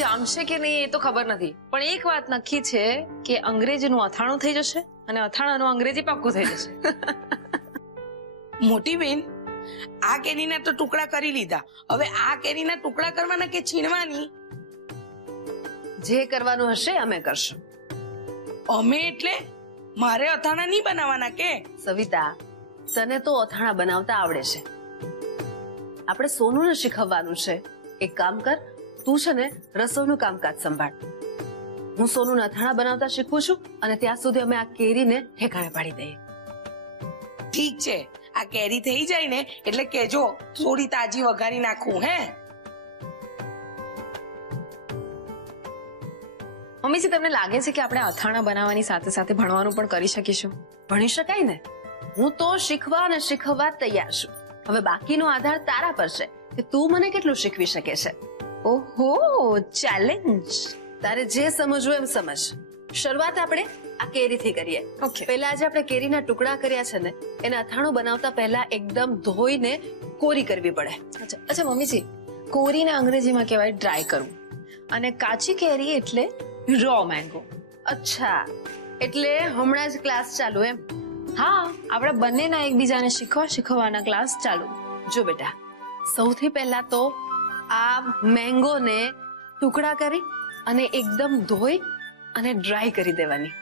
જામશે કે નહીં એ તો ખબર નથી, પણ એક વાત નક્કી છે કે અંગ્રેજીનું અથાણું થઈ જશે અને અથાણાનું અંગ્રેજી પાક્કું થઈ જશે. મોટી બેન, આ કેરીના તો ટુકડા કરી લીધા, હવે આ કેરીના ટુકડા કરવાના કે છીણવાની? જે કરવાનું હશે અમે કરશું. અમે એટલે મારે અથાણા નહીં બનાવવાના કે? સવિતા, તને તો અથાણા બનાવતા આવડે છે, આપણે સોનુને શીખવવાનું છે. એક કામ કર, તું છે ને રસોઈનું કામકાજ સંભાળ, હું સોનુને અથાણા બનાવતા શીખવું છું અને ત્યાં સુધી અમે આ કેરીને ઠેકાણે પાડી દઈએ. ઠીક છે, આ કેરી થઈ જાય ને એટલે કેજો, થોડી તાજી વઘારી નાખું. હે મમ્મીજી, તમને લાગે છે કે આપણે અથાણા બનાવવાની સાથે સાથે ભણવાનું પણ કરી શકીશું? ભણી શકાય ને, હું તો શીખવા અને શીખવવા તૈયાર છું. હવે બાકીનો આધાર તારા પર છે કે તું મને કેટલું શીખવી શકે છે. ઓહો, ચેલેન્જ! તારે જે સમજવું એમ સમજ. શરૂઆત આપણે આ કેરીથી કરીએ. ઓકે. પહેલા આજે આપણે કેરીના ટુકડા કર્યા છે ને, એને અથાણું બનાવતા પહેલા એકદમ ધોઈને કોરી કરવી પડે. અચ્છા મમ્મીજી, કોરીને અંગ્રેજીમાં કહેવાય ડ્રાય કરવું, અને કાચી કેરી એટલે રો મેંગો. અચ્છા, એટલે હમણાં જ ક્લાસ ચાલુ એમ? હા, આપણે બંનેના એકબીજાને શીખવાના ક્લાસ ચાલુ. જો બેટા, સૌથી પહેલા તો આ મેંગોને ટુકડા કરી અને એકદમ ધોઈ અને ડ્રાય કરી દેવાની,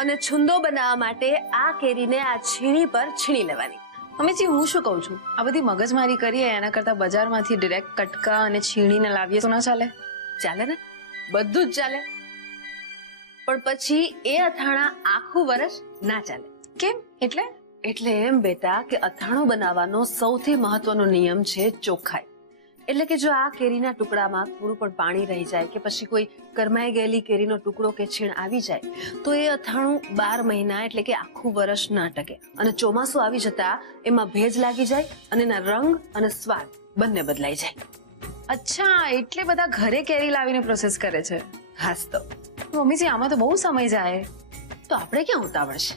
અને છુંદો બનાવવા માટે આ કેરીને આ છીણી પર છીણી લેવાની. મમ્મીજી, હું શું કહું છું, આ બધી મગજમારી કરીએ એના કરતા બજારમાંથી ડિરેક્ટ કટકા અને છીણીને લાવીએ તો ના ચાલે? ચાલે ને, બધું જ ચાલે, પણ પછી એ અથાણા આખું વર્ષ ના ચાલે. કેમ? એટલે એમ બેટા કે અથાણું બનાવવાનો સૌથી મહત્વનો નિયમ છે ચોખ્ખાઈ. એટલે કે જો આ કેરીના ટુકડામાં થોડું પણ પાણી રહી જાય કે પછી કોઈ કરમાઈ ગયેલી કેરીનો ટુકડો કે છીણ આવી જાય તો એ અથાણું 12 મહિના એટલે કે આખું વર્ષ ના ટકે, અને ચોમાસું આવી જતા એમાં ભેજ લાગી જાય અને એના રંગ અને સ્વાદ બંને બદલાઈ જાય. અચ્છા, એટલે બધા ઘરે કેરી લાવીને પ્રોસેસ કરે છે? હાસ તો. મમ્મીજી, આમાં તો બહુ સમય જાય. તો આપણે ક્યાં ઉતાવળ છે?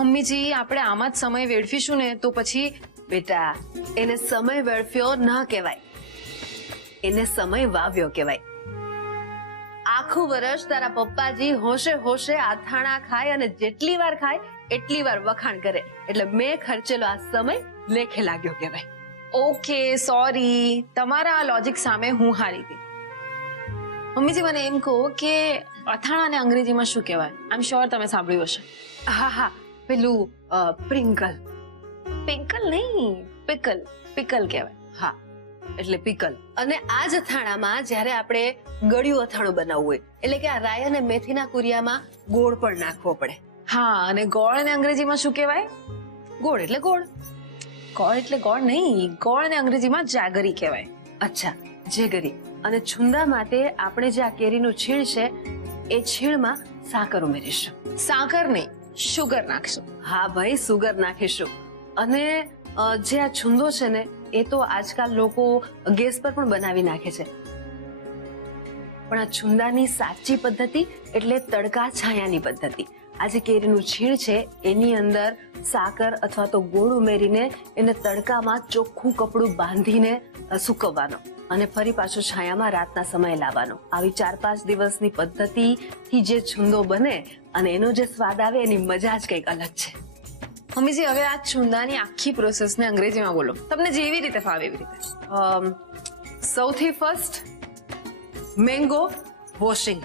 મમ્મીજી, આપણે આમાં જ સમય વેડફીશું ને તો પછી... બેટા, એને સમય વેડફ્યો ન કહેવાય, એને સમય વાવ્યો કહેવાય. આખું વર્ષ તારા પપ્પાજી હોશે હોશે અથાણા ખાય અને જેટલી વાર ખાય એટલી વાર વખાણ કરે, એટલે મેં ખર્ચેલો આ સમય લેખે લાગ્યો કહેવાય. ઓકે, સોરી, તમારા આ લોજિક સામે હું હારી ગઈ. મમ્મીજી, મને એમ કહો કે અથાણાને અંગ્રેજીમાં શું કહેવાય? આઈ એમ શ્યોર તમે સાંભળ્યું હશે. હા, પેલું પ્રિંકલ. પિકલ નહીં, પિકલ કહેવાય. હા, એટલે પિકલ. અને આ જ અથાણામાં જ્યારે આપણે ગળ્યું અથાણું બનાવવું હોય એટલે કે આ રાઈ અને મેથીના કુરિયામાં ગોળ પણ નાખવો પડે. હા, અને ગોળને અંગ્રેજીમાં શું કહેવાય? ગોળ એટલે ગોળ. ગોળ એટલે ગોળ નહીં, ગોળને અંગ્રેજીમાં જેગરી કહેવાય. અચ્છા, જેગરી. અને છુંદા માટે આપણે જે આ કેરીનું છીણ છે એ છીણમાં સાકર ઉમેરીશું. સાકર નહીં, શુગર નાખશું. હા ભાઈ, સુગર નાખીશું. અને જે આ છુંદો છે ને એ તો આજકાલ લોકો ગેસ પર પણ બનાવી નાખે છે, પણ આ છુંદાની સાચી પદ્ધતિ એટલે તડકા છાયાની પદ્ધતિ. આ જે કેરીનું છીણ છે એની અંદર સાકર અથવા તો ગોળ ઉમેરીને એને તડકામાં ચોખ્ખું કપડું બાંધીને સૂકવવાનો અને ફરી પાછો છાયામાં રાતના સમયે લાવવાનો. આવી 4-5 દિવસની પદ્ધતિથી જે છુંદો બને અને એનો જે સ્વાદ આવે એની મજા જ કંઈક અલગ છે. મમ્મીજી, હવે આ છુંદાની આખી પ્રોસેસને અંગ્રેજીમાં બોલો, તમને જેવી રીતે ફાવે એવી રીતે. સૌથી first mango washing,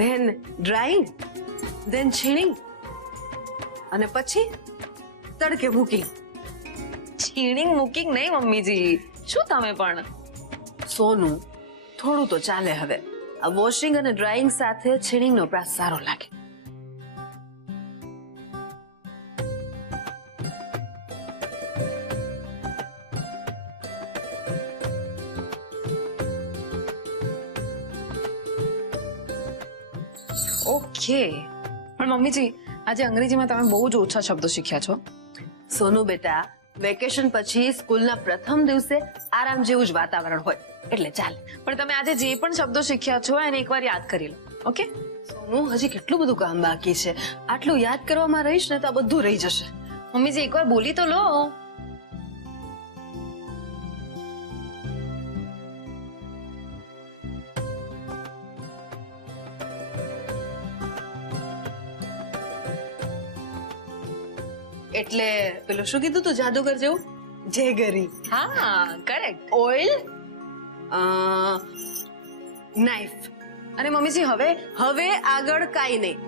then drying, then છીણિંગ, અને પછી તડકે મૂકિંગ. છીણીંગ મૂકિંગ નહીં મમ્મીજી, શું તમે પણ? સોનું, થોડું તો ચાલે. હવે આ વોશિંગ અને ડ્રાઈંગ સાથે છીણિંગનો પ્રાસ સારો લાગે. ઓકે, પણ મમ્મીજી, આજે અંગ્રેજીમાં તમે બહુ જ ઓછા શબ્દો શીખ્યા છો. સોનું બેટા, વેકેશન પછી સ્કૂલના પ્રથમ દિવસે આરામ જેવું જ વાતાવરણ હોય એટલે ચાલે. પણ તમે આજે જે પણ શબ્દો શીખ્યા છો એને એકવાર યાદ કરી લો. ઓકે સોનું, હજી કેટલું બધું કામ બાકી છે. આટલું યાદ કરવામાં રહીશ ને તો આ બધું રહી જશે. મમ્મીજી, એકવાર બોલી તો લો. એટલે પેલું શું કીધું તું જાદુગર જેવું? જેગરી. હા કરેક્ટ. Oil, knife. અને મમ્મીજી હવે હવે આગળ કાંઈ નહીં.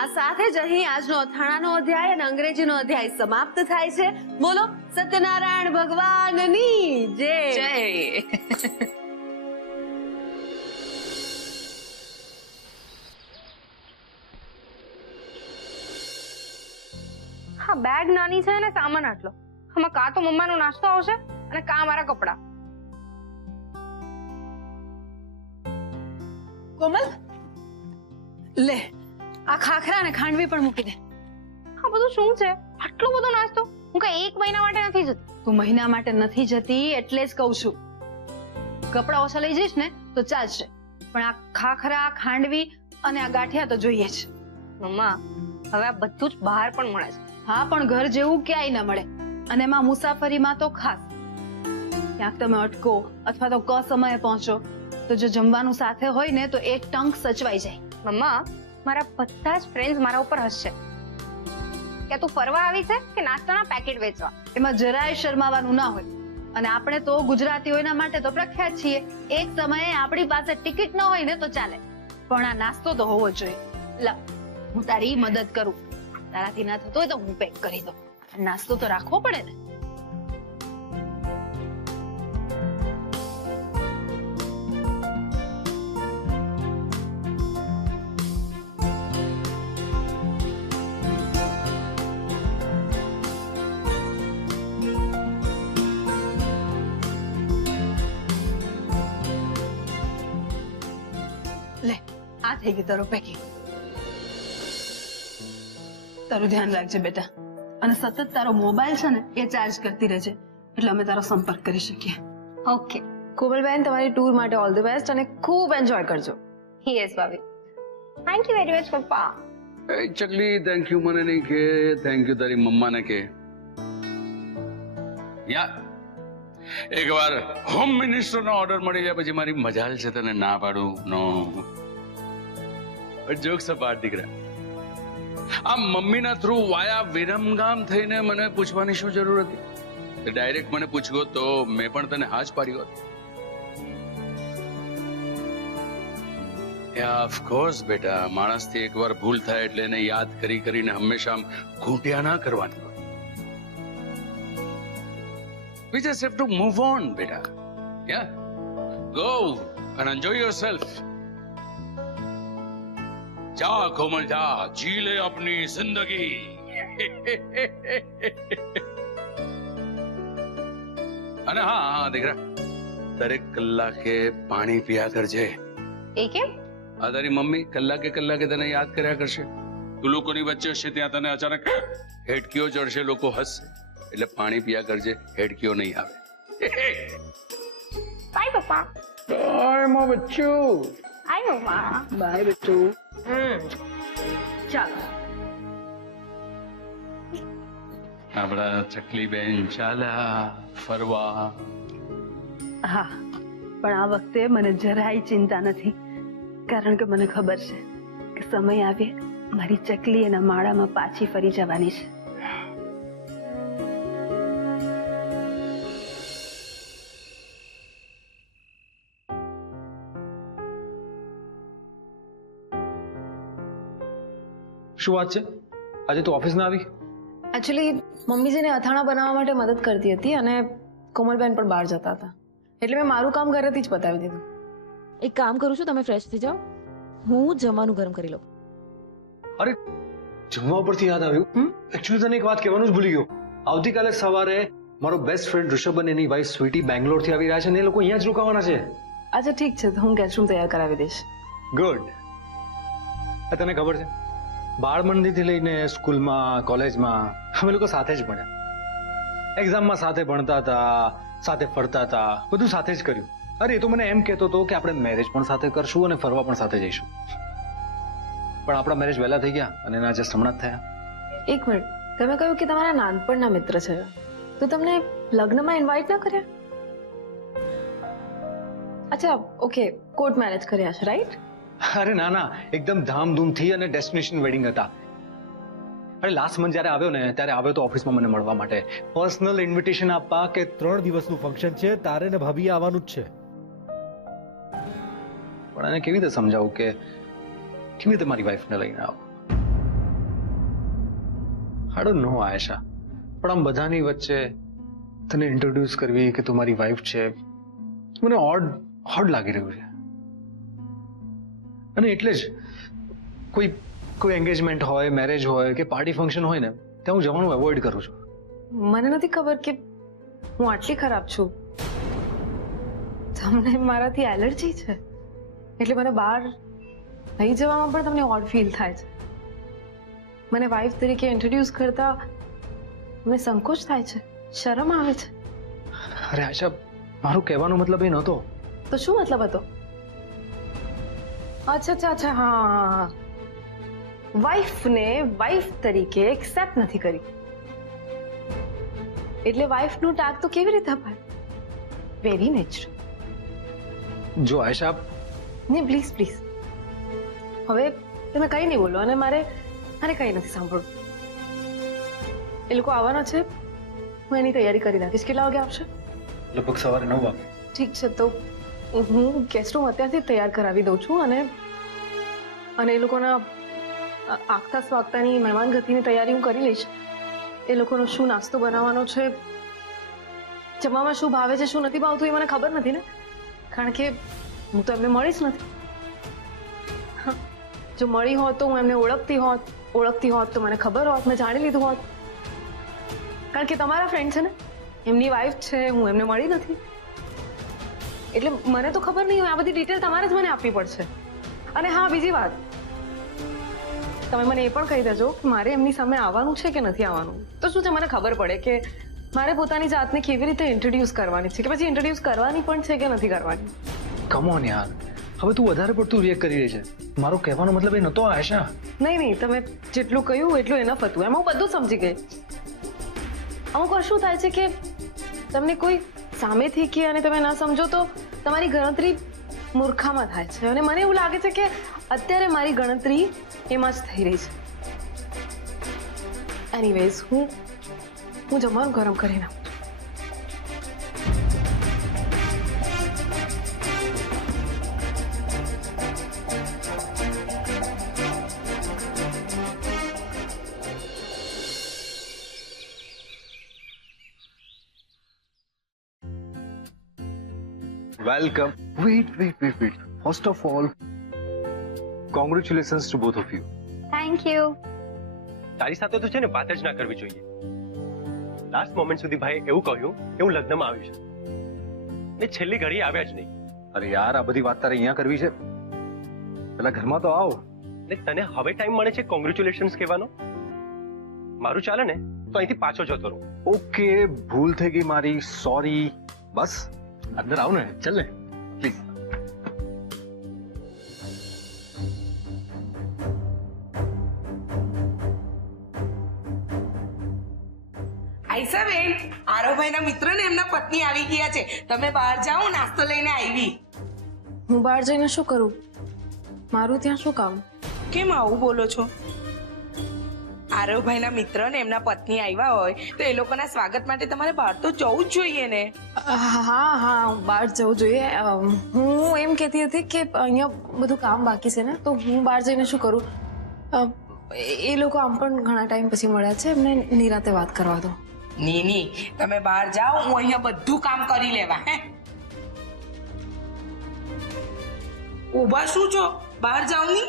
આ સાથે જ અહીં આજનો અથાણાનો અધ્યાય અને અંગ્રેજીનો અધ્યાય સમાપ્ત થાય છે. બોલો સત્યનારાયણ ભગવાનની જય. જય. હા બેગ નાની છે ને સામાન આટલો. આમાં કાં તો મમ્માનો નાસ્તો આવશે અને કાં મારા કપડા. કોમલ, લે આ ખાખરા અને ખાંડવી પણ મૂકી દે. આ બધું શું છે? આટલો બધો નાસ્તો? હું કઈ 1 મહિના માટે નથી જતી. તું મહિના માટે નથી જતી એટલે જ કહું છું. કપડા ઓછા લઈ જઈશ ને તો ચાલશે, પણ આ ખાખરા, ખાંડવી અને આ ગાંઠિયા તો જોઈએ જ. મમ્મા હવે આ બધું જ બહાર પણ મળે છે. હા, પણ ઘર જેવું ક્યાંય ન મળે, અને એમાં મુસાફરીમાં તો ખાસ. ક્યાંક તમે અટકો અથવા તો સમયે પહોંચો તો જો જમવાનું સાથે હોય ને તો એક ટંક સચવાઈ જાય. મમ્મા મારા બધા જ ફ્રેન્ડ્સ મારા ઉપર હસશે કે તું ફરવા આવી છે કે નાસ્તાના પેકેટ વેચવા. એમાં જરાય શરમાવાનું ના હોય. અને આપણે તો ગુજરાતીઓના માટે તો પ્રખ્યાત છીએ. એક સમયે આપણી પાસે ટિકિટ ન હોય ને તો ચાલે, પણ આ નાસ્તો તો હોવો જ જોઈએ. લા, હું તારી મદદ કરું. તારાથી ના થતો હોય તો હું પેક કરી દઉં. નાસ્તો તો રાખવો પડે ને. લે, આ થઈ ગઈ તારો પેકિંગ. તારું ધ્યાન રાખજે બેટા, અને સતત તારો મોબાઈલ છે ને એ ચાર્જ કરતી રહેજે, એટલે અમે તારો સંપર્ક કરી શકીએ. ઓકે. કોમલબેન તમારી ટૂર માટે ઓલ ધ બેસ્ટ અને ખૂબ એન્જોય કરજો. યસ ભાભી. થેન્ક યુ વેરી મચ પપ્પા. એ ચકલી થેન્ક યુ મને નહીં કે થેન્ક યુ તારી મમ્માને કે. યાર એકવાર હોમ મિનિસ્ટરનો ઓર્ડર મળી જાય પછી મારી મજાલ છે તને ના પાડું નો. જોક્સ અપાર્ટ દીકરા, આ મમ્મીના થ્રુ વાયા વિરમગામ થઈને મને પૂછવાની શું જરૂર હતી? ડાયરેક્ટ મને પૂછ્યો તો મેં પણ તને હા જ પાડી હોત. ઓફકોર્સ બેટા, માણસથી એકવાર ભૂલ થાય એટલે એને યાદ કરી કરીને હંમેશા ઘૂંટ્યા ના કરવાની હોય. We just have to move on, beta. Yeah? Go and enjoy yourself. जा कोमल जा, जी ले अपनी जिंदगी. અને હા દીકરા, દરેક કલાકે પાણી પીયા કરજે. એ કેમ? આ તારી મમ્મી કલાકે કલાકે તને યાદ કર્યા કરશે. તું લોકોની વચ્ચે હશે ત્યાં તને અચાનક હેડકીઓ ચડશે, લોકો હસશે, એટલે પાણી પીયા કરજે, હેડકીઓ નહીં આવે. બાય પપ્પા. બાય મા બચ્ચું. હાય મમ્મા. બાય બેટું. ચાલો. આપણા ચકલી બેન ચાલ્યા ફરવા. હા, પણ આ વખતે મને જરાય ચિંતા નથી, કારણ કે મને ખબર છે કે સમય આવે મારી ચકલી એના માળામાં પાછી ફરી જવાની છે. શું વાત છે? આજે તું ઓફિસ ના આવી? એકચ્યુઅલી મમ્મીજીને અથાણા બનાવવા માટે મદદ કરતી હતી અને કોમલબેન પણ બહાર જતા હતા, એટલે મેં મારું કામ ઘરેથી જ પતાવી દીધું. એક કામ કરું છું, તમે ફ્રેશ થઈ જાઓ, હું જમવાનું ગરમ કરી લઉં. અરે જમવા પરથી યાદ આવ્યું, એકચ્યુઅલી તને એક વાત કહેવાનું જ ભૂલી ગયો. આવતીકાલે સવારે મારો બેસ્ટ ફ્રેન્ડ ઋષભ અને એની વાઈફ સ્વીટી બેંગ્લોર થી આવી રહ્યા છે ને એ લોકો અહીંયા જ રોકાવાના છે. અચ્છા ઠીક છે, તો હું ગેસ્ટ રૂમ તૈયાર કરાવી દઈશ. ગુડ. તને ખબર છે, બાળમંદિરથી લઈને સ્કૂલમાં, કોલેજમાં અમે લોકો સાથે જ ભણ્યા. એક્ઝામમાં સાથે ભણતા હતા, સાથે ફરતા હતા, બધું સાથે જ કર્યું. અરે એ તો મને એમ કહેતો હતો કે આપણે મેરેજ પણ સાથે કરશું અને ફરવા પણ સાથે જઈશું. પણ આપણા મેરેજ વહેલા થઈ ગયા અને એના જસ્ટ હમણાં જ થયા. એક મિનિટ, તમે કહ્યું કે તમારા નાનપણના મિત્ર છે, તો તમને લગ્નમાં ઇન્વાઇટ ના કર્યા? અચ્છા ઓકે, કોર્ટ મેરેજ કર્યા છે રાઈટ? અરે ના ના, એકદમ ધામધૂમથી અને ડેસ્ટિનેશન વેડિંગ હતા. અરે લાસ્ટ મંથ જ્યારે આવ્યો ને ત્યારે આવ્યો તો ઓફિસમાં મને મળવા માટે પર્સનલ ઇન્વિટેશન આપવા કે 3 દિવસનું ફંક્શન છે, તારે ને ભાભીએ આવવાનું જ છે. પણ એને કેવી રીતે સમજાવું કે કેવી રીતે મારી વાઈફને લઈને આવો. આઈ ડોન્ટ નો આયશા, પણ આમ બધાની વચ્ચે તને ઇન્ટ્રોડ્યુસ કરવી કે તું મારી વાઈફ છે મને ઓડ લાગી રહ્યું છે. અને એટલે જ કોઈ એન્ગેજમેન્ટ હોય, મેરેજ હોય કે પાર્ટી ફંક્શન હોય ને ત્યાં હું જવાનું એવોઇડ કરું છું. મને નથી ખબર કે હું આટલી ખરાબ છું. તમને મારાથી એલર્જી છે એટલે મને બહાર લઈ જવામાં પણ તમને ઓડ ફીલ થાય છે. મને વાઈફ તરીકે ઇન્ટ્રોડ્યુસ કરતા મને સંકોચ થાય છે, શરમ આવે છે. અરે આશા, મારું કહેવાનો મતલબ એ નહોતો. તો શું મતલબ હતો? અચ્છા, હા, વાઈફને વાઈફ તરીકે એક્સેપ્ટ નથી કરી એટલે વાઈફનું ટાગ તો કેવી રીતે અપાય? Very natural. જો આયશા, ને પ્લીઝ હવે તમે કંઈ નહીં બોલો અને મારે કંઈ નથી સાંભળવું. એ લોકો આવવાના છે, હું એની તૈયારી કરી નાખીશ. કેટલા વાગે આવશે? લગભગ સવારે 9 વાગે. ઠીક છે, તો હું ગેસ્ટ રૂમ અત્યારથી તૈયાર કરાવી દઉં છું અને એ લોકોના આગતા સ્વાગતાની મહેમાન ગતિની તૈયારી હું કરી લઈશ. એ લોકોનો શું નાસ્તો બનાવવાનો છે, જમવામાં શું ભાવે છે, શું નથી ભાવતું એ મને ખબર નથી ને, કારણ કે હું તો એમને મળી જ નથી. જો મળી હોત તો હું એમને ઓળખતી હોત તો મને ખબર હોત, મેં જાણી લીધું હોત. કારણ કે તમારા ફ્રેન્ડ છે ને, એમની વાઈફ છે, હું એમને મળી નથી એટલે મને તો ખબર નહીં હોય. આ બધી ડિટેલ તમારે જ મને આપવી પડશે. અને હા, બીજી વાત, તમે મને એ પણ કહી દેજો કે મારે એમની સામે આવવાનું છે કે નથી આવવાનું. તો શું છે, મને ખબર પડે કે મારે પોતાની જાતને કેવી રીતે ઇન્ટ્રોડ્યુસ કરવાની છે, કે પછી ઇન્ટ્રોડ્યુસ કરવાની પણ છે કે નથી કરવાની. કમ ઓન યાર, હવે તું વધારે પડતું રિએક્ટ કરી રહી છે. મારો કહેવાનો મતલબ એ નહોતો આયશા. નહીં, તમે જેટલું કહ્યું એટલું એનફ હતું. એમાં હું બધું સમજી ગઈ. અમુક વાર શું થાય છે કે તમને કોઈ સામેથી કહે અને તમે ના સમજો તો તમારી ગણતરી મૂર્ખામાં થાય છે. અને મને એવું લાગે છે કે અત્યારે મારી ગણતરી એમાં જ થઈ રહી છે. એનીવેઝ, હું જમવાનું ગરમ કરી નાખું. Welcome. Wait. First of all, congratulations to both of you. Thank you. તારી સાથે તો છે ને વાત જ ના કરવી જોઈએ. લાસ્ટ મોમેન્ટ સુધી ભાઈ એવું કહ્યું કે હું લગ્નમાં આવ્યું છે ને છેલ્લી ઘડી આવ્યા જ નહીં. અરે યાર, આ બધી વાત તારે અહીંયા કરવી છે? પેલા ઘરમાં તો આવ. ને તને હવે ટાઈમ મળે છે કોંગ્રેચ્યુલેશન્સ કહેવાનો? મારું ચાલે ને તો અહીંથી પાછો જતો રહું. ઓકે, ભૂલ થઈ ગઈ મારી, સોરી. બસ અંદર આવ ને, ચાલ ને પ્લીઝ. આયશાબેન, આરવભાઈના મિત્ર ને એમના પત્ની આવી ગયા છે. તમે બહાર જાઓ, નાસ્તો લઈને આવી. હું બહાર જઈને શું કરું? મારું ત્યાં શું કામ? કેમ આવું બોલો છો? આરવભાઈના મિત્ર ને એમના પત્ની આવ્યા હોય તો એ લોકોના સ્વાગત માટે તમારે બહાર તો જવું જ જોઈએ ને. હા, બહાર જવું જોઈએ. હું એમ કહેતી હતી કે અહીંયા બધું કામ બાકી છે ને, તો હું બહાર જઈને શું કરું? એ લોકો આમ પણ ઘણા ટાઈમ પછી મળ્યા છે, એમને નિરાતે વાત કરવા દો. ની તમે બહાર જાઓ, હું અહીંયા બધું કામ કરી લેવા. હે, ઊભા શું છો? બહાર જાઓ ની,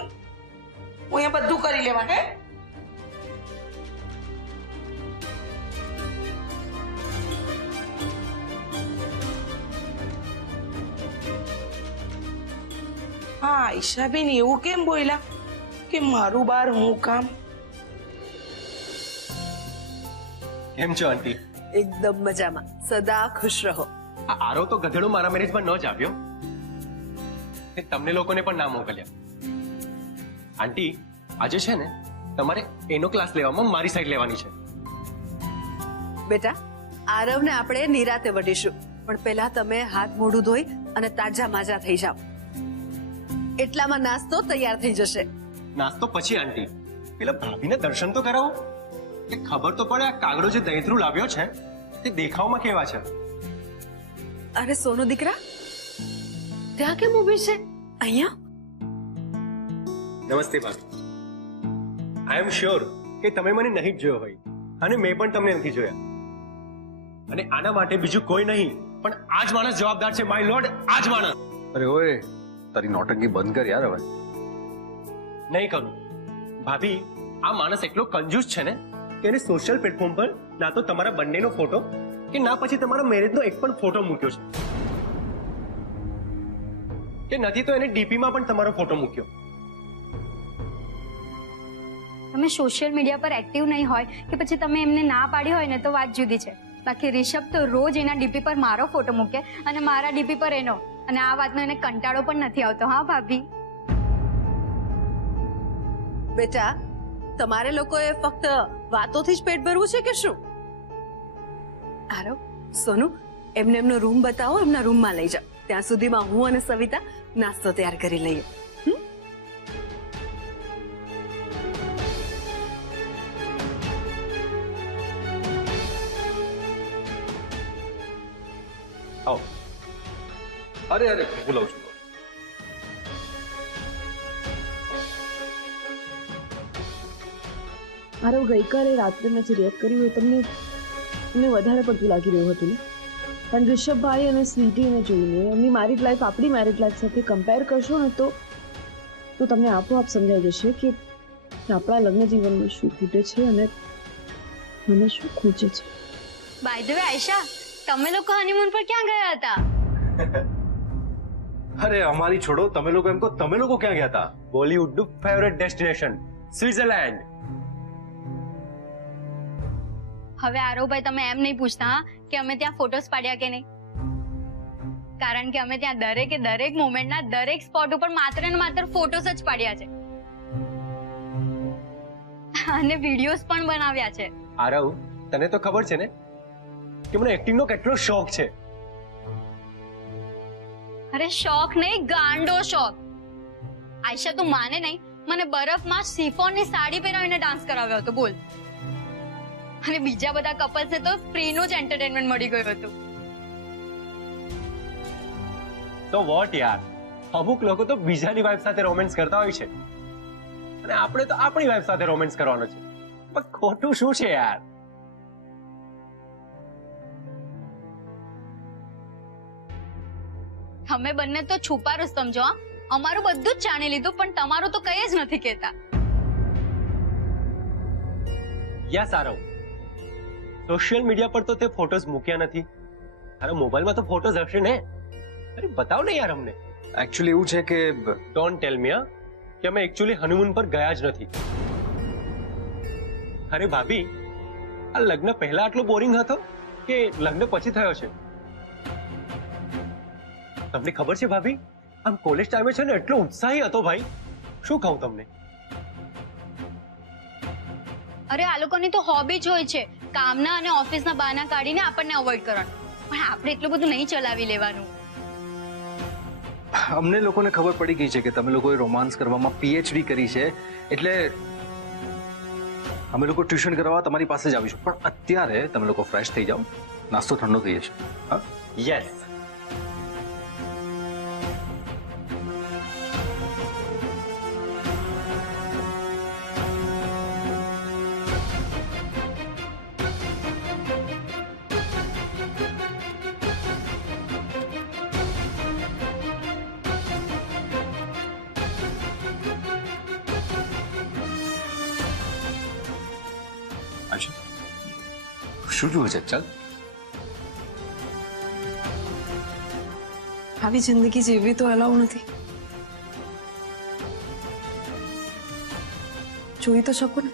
હું અહીંયા બધું કરી લેવા. હે, હા આયશાબેન, એવું કેમ બોલ્યા કે મારું બહાર હું કામ? કેમ છો આંટી? એકદમ મજામાં, સદા ખુશ રહો. આ આરો તો ગધેડો મારા મેરેજમાં ન જ આવ્યો ને તમને લોકોને પણ ના મોકલ્યા. આંટી, આજે છે ને તમારે એનો ક્લાસ લેવામાં મારી સાઈડ લેવાની છે. બેટા, આરવને આપણે નિરાતે વટીશું, પણ પહેલા તમે હાથ મોઢું ધોઈ અને તાજા માજા થઈ જાઓ. એટલામાં નાસ્તો તૈયાર થઈ જશે. નાસ્તો પછી આંટી, પેલા ભાભીને દર્શન તો કરાવો. કે ખબર તો પડે આ કાગડો જે દહીંત્રુ લાવ્યો છે તે દેખાવમાં કેવા છે. અરે સોનુ દીકરા, ત્યાં કેમ ઊભી છે? અહીંયા નમસ્તે ભાભી. આઈ એમ શ્યોર કે તમે મને નહીં જ જોયો હોય અને મેં પણ તમને નથી જોયા. અને આના માટે બીજું કોઈ નહીં પણ આ જ માણસ જવાબદાર છે માય લોર્ડ, આ જ માણસ. અરે ઓય, તારી નોટંકી બંધ કર યાર હવે. નહીં કરું ભાભી. આ માણસ એટલો કંજૂસ છે ને કે એને સોશિયલ પ્લેટફોર્મ પર ના તો તમારા બંનેનો ફોટો કે ના પછી તમારા મેરેજનો એક પણ ફોટો મૂક્યો છે, કે નથી તો એને ડીપીમાં પણ તમારો ફોટો મૂક્યો. તમે સોશિયલ મીડિયા પર એક્ટિવ નહીં હોય કે પછી તમે એમને ના પાડી હોય ને તો વાત જુદી છે. બાકી રિષભ તો રોજ એના ડીપી પર મારો ફોટો મૂકે અને મારા ડીપી પર એનો, અને આ વાતનો એને કંટાળો પણ નથી આવતો. હા ભાભી. બેટા, તમારે લોકોએ ફક્ત વાતોથી જ પેટ ભરવું છે કે શું? આરવ, સોનુ, એમને એમનો રૂમ બતાવો, એમના રૂમમાં લઈ જાઓ. ત્યાં સુધીમાં હું અને સવિતા નાસ્તો તૈયાર કરી લઈએ. આવો. અરે અરે બોલાવું છું. આરવ, ગઈકાલે રાત્રે મેં જે રિએક્ટ કર્યું એ તમને વધારે પડતું લાગી રહ્યું હતું ને? પણ રિષભભાઈ અને સ્વીટીને જોઈને એમની મેરિડ લાઈફ આપણી મેરિડ લાઈફ સાથે કમ્પેર કરશો ને તો તમને આપોઆપ સમજાઈ જશે કે આપણા લગ્ન જીવનમાં શું ખૂટે છે અને મને શું ખૂચે છે. બાય ધ વે આયશા, તમે લોકો હનીમૂન પર ક્યાં ગયા હતા? અરે અમારી છોડો, તમે લોકો એમ કહો, તમે લોકો ક્યાં ગયા હતા? બોલીવુડનું ફેવરેટ ડેસ્ટિનેશન સ્વિટ્ઝરલેન્ડ. હવે આરોભાઈ તમે એમ નહીં પૂછતા કે અમે ત્યાં ફોટોસ પાડ્યા કે નહીં, કારણ કે અમે ત્યાં દરેક મોમેન્ટના દરેક સ્પોટ ઉપર માત્ર ને માત્ર ફોટોસ જ પાડ્યા છે અને વિડીયોઝ પણ બનાવ્યા છે. આરવ, તને તો ખબર છે ને કે મને એક્ટિંગનો કેટલો શોખ છે. અરે શોખ નહીં, ગાંડો શોખ. આયશા તું માને નહીં, મને બરફમાં સિફોનની સાડી પહેરાવીને ડાન્સ કરાવ્યો હતો, બોલ. અને બીજા બધા કપલ્સને તો ફ્રીનું જ એન્ટરટેનમેન્ટ મળી ગયું હતું. તો વોટ યાર, અમુક લોકો તો બીજાની વાઈફ સાથે રોમેન્સ કરતા હોય છે અને આપણે તો આપણી વાઈફ સાથે રોમેન્સ કરવાનો છે. પણ ખોટું શું છે યાર? તમે બંને તો છુપા રૂસ્તમ છો. અમારું બધું જ જાણી લીધું પણ તમારું તો કઈ જ નથી કહેતા. યસ આરવ, સોશિયલ મીડિયા પર તો તે ફોટોઝ મૂક્યા નથી. અરે મોબાઈલમાં તો ફોટોઝ હશે ને? અરે બતાવ ને યાર અમને. એકચ્યુઅલી એવું છે કે ડોન્ટ ટેલ મી કે અમે એકચ્યુઅલી હનીમૂન પર ગયા જ નથી. અરે ભાભી, આ લગ્ન પહેલા આટલો બોરિંગ હતો કે લગ્ન પછી થયો છે? તમને ખબર છે ભાભી, આમ કોલેજ ટાઈમે છે ને એટલો ઉત્સાહી હતો ભાઈ, શું કહું તમને. અરે આ લોકોની તો હોબી જ હોય છે કામના અને ઓફિસના બહાના કાઢીને આપણને અવોઇડ કરવાનું, પણ આપણે એટલું બધું નહીં ચલાવી લેવાનું. અમને લોકોને ખબર પડી ગઈ છે કે તમે લોકોએ રોમાન્સ કરવામાં પીએચડી કરી છે, એટલે અમે લોકો ટ્યુશન કરાવવા તમારી પાસે જ આવીશું. પણ અત્યારે તમે લોકો ફ્રેશ થઈ જાઓ, નાસ્તો ઠંડો થઈ જશે. હા, યસ. શું જુએ છે? ચાલ, આવી જિંદગી જીવવી તો અલાઉ નથી. જોઈ તો શકું ને.